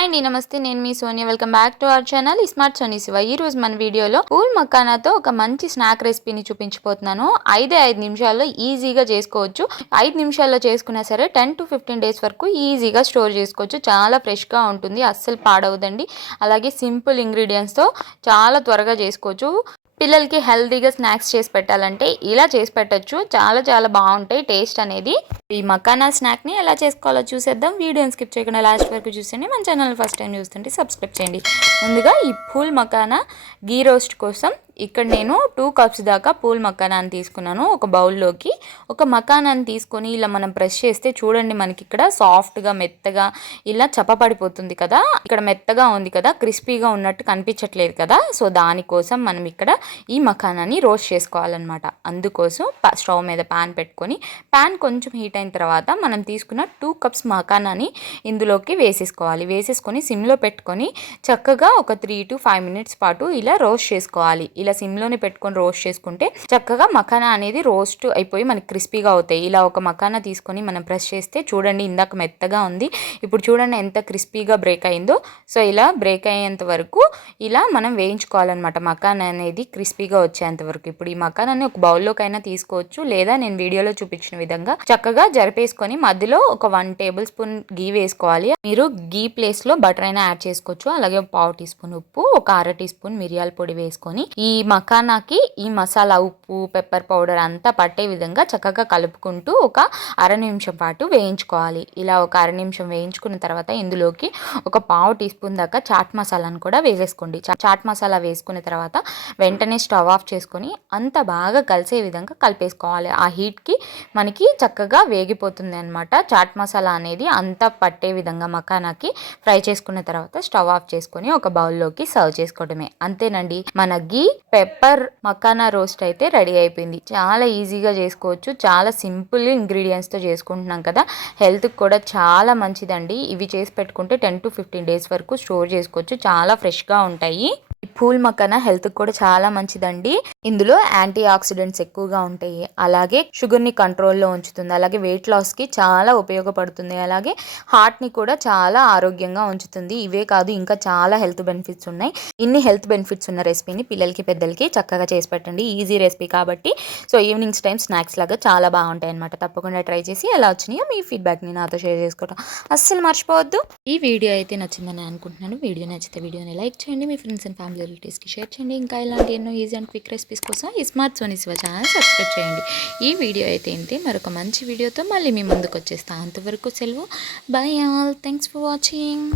Hi అండి, నమస్తే. నేను మీ Sonia. Welcome back to our channel smart Soni Shiva. ఈ రోజు మన వీడియోలో పూల్ మకానాతో ఒక మంచి స్నాక్ రెసిపీని చూపించబోతున్నాను. 5 నిమిషాల్లో ఈజీగా చేసుకోవచ్చు. 5 నిమిషాల్లో చేసుకున్నా సరే 10 to 15 డేస్ వరకు ఈజీగా స్టోర్ చేసుకోవచ్చు. చాలా ఫ్రెష్గా ఉంటుంది, అస్సలు పాడవదండి. అలాగే సింపుల్ ఇంగ్రీడియంట్స్తో చాలా త్వరగా చేసుకోవచ్చు. పిల్లలకి హెల్తీగా స్నాక్స్ చేసి పెట్టాలంటే ఇలా చేసి పెట్టచ్చు. చాలా చాలా బాగుంటాయి టేస్ట్ అనేది. ఈ మకానా స్నాక్ని ఎలా చేసుకోవాలో చూసేద్దాం. వీడియోని స్కిప్ చేయకుండా లాస్ట్ వరకు చూసేయండి. మన ఛానల్ ఫస్ట్ టైం చూస్తుంటే సబ్స్క్రైబ్ చేయండి. ముందుగా ఈ పూల్ మకానా గీ రోస్ట్ కోసం ఇక్కడ నేను 2 కప్స్ దాకా పూల్ మకానాన్ని తీసుకున్నాను. ఒక బౌల్లోకి ఒక మకానాన్ని తీసుకొని ఇలా మనం ప్రెస్ చేస్తే చూడండి, మనకి ఇక్కడ సాఫ్ట్గా మెత్తగా ఇలా చప్పపడిపోతుంది కదా. ఇక్కడ మెత్తగా ఉంది కదా, క్రిస్పీగా ఉన్నట్టు కనిపించట్లేదు కదా. సో దానికోసం మనం ఇక్కడ ఈ మకానాన్ని రోస్ట్ చేసుకోవాలన్నమాట. అందుకోసం స్టవ్ మీద ప్యాన్ పెట్టుకొని ప్యాన్ కొంచెం హీట్ అయిన తర్వాత మనం తీసుకున్న 2 కప్స్ మకానాన్ని ఇందులోకి వేసేసుకోవాలి. వేసేసుకొని సిమ్లో పెట్టుకొని చక్కగా ఒక 3 to 5 మినిట్స్ పాటు ఇలా రోస్ట్ చేసుకోవాలి. ఇలా సిమ్లోనే పెట్టుకొని రోస్ట్ చేసుకుంటే చక్కగా మకానా అనేది రోస్ట్ అయిపోయి మనకి క్రిస్పీగా అవుతాయి. ఇలా ఒక మకానా తీసుకొని మనం ప్రెస్ చేస్తే చూడండి, ఇందాక మెత్తగా ఉంది, ఇప్పుడు చూడండి ఎంత క్రిస్పీగా బ్రేక్ అయిందో. సో ఇలా బ్రేక్ అయ్యేంత వరకు ఇలా మనం వేయించుకోవాలన్నమాట, మకానా అనేది క్రిస్పీగా వచ్చేంత వరకు. ఇప్పుడు ఈ మకానాన్ని ఒక బౌల్లోకైనా తీసుకోవచ్చు, లేదా నేను వీడియోలో చూపించిన విధంగా చక్కగా జరిపేసుకొని మధ్యలో ఒక 1 టేబుల్ స్పూన్ గీ వేసుకోవాలి. మీరు గీ ప్లేస్లో బటర్ అయినా యాడ్ చేసుకోవచ్చు. అలాగే 1/2 టీ స్పూన్ ఉప్పు, ఒక 1/2 టీ స్పూన్ మిరియాల పొడి వేసుకొని ఈ మకానాకి ఈ మసాలా ఉప్పు పెప్పర్ పౌడర్ అంతా పట్టే విధంగా చక్కగా కలుపుకుంటూ ఒక 1/2 నిమిషం పాటు వేయించుకోవాలి. ఇలా ఒక 1/2 నిమిషం వేయించుకున్న తర్వాత ఇందులోకి ఒక 1/2 టీ స్పూన్ దాకా చాట్ మసాలాను కూడా వేసేసుకోండి. చాట్ మసాలా వేసుకున్న తర్వాత వెంటనే స్టవ్ ఆఫ్ చేసుకొని అంత బాగా కలిసే విధంగా కలిపేసుకోవాలి. ఆ హీట్కి మనకి చక్కగా వేగిపోతుంది అనమాట. చాట్ మసాలా అనేది అంతా పట్టే విధంగా మకానాకి ఫ్రై చేసుకున్న తర్వాత స్టవ్ ఆఫ్ చేసుకొని ఒక బౌల్లోకి సర్వ్ చేసుకోవడమే. అంతేనండి, మన గీ పెప్పర్ మకానా రోస్ట్ అయితే రెడీ అయిపోయింది. చాలా ఈజీగా చేసుకోవచ్చు. చాలా సింపుల్ ఇంగ్రీడియంట్స్తో చేసుకుంటున్నాం కదా. హెల్త్కి కూడా చాలా మంచిదండి. ఇవి చేసి పెట్టుకుంటే 10 to 15 డేస్ వరకు స్టోర్ చేసుకోవచ్చు. చాలా ఫ్రెష్గా ఉంటాయి. ఈ పూల్ మకానా హెల్త్కి కూడా చాలా మంచిదండి. ఇందులో యాంటీ ఆక్సిడెంట్స్ ఎక్కువగా ఉంటాయి. అలాగే షుగర్ని కంట్రోల్లో ఉంచుతుంది. అలాగే వెయిట్ లాస్కి చాలా ఉపయోగపడుతుంది. అలాగే హార్ట్ని కూడా చాలా ఆరోగ్యంగా ఉంచుతుంది. ఇవే కాదు, ఇంకా చాలా హెల్త్ బెనిఫిట్స్ ఉన్నాయి. ఇన్ని హెల్త్ బెనిఫిట్స్ ఉన్న రెసిపీని పిల్లలకి పెద్దలకి చక్కగా చేసి పెట్టండి. ఈజీ రెసిపీ కాబట్టి సో ఈవినింగ్స్ టైం స్నాక్స్ లాగా చాలా బాగుంటాయి అనమాట. తప్పకుండా ట్రై చేసి ఎలా వచ్చినాయో మీ ఫీడ్బ్యాక్ని నాతో షేర్ చేసుకోవడం అస్సలు మర్చిపోవద్దు. ఈ వీడియో అయితే నచ్చిందని అనుకుంటున్నాను. వీడియో నచ్చితే వీడియోని లైక్ చేయండి, మీ ఫ్రెండ్స్ అండ్ ఫ్యామిలీ రిలేటివ్స్కి షేర్ చేయండి. ఇంకా ఇలాంటి ఎన్నో ఈజీ అండ్ క్విక్ రెసిపీస్ కోసం ఈ smart Soni Shiva channel subscribe చేయండి. ఈ వీడియో అయితే ఇంతే. మరొక మంచి వీడియోతో మళ్ళీ మీ ముందుకు వచ్చేస్తాను. అంతవరకు సెలవు. By all. Thanks for watching.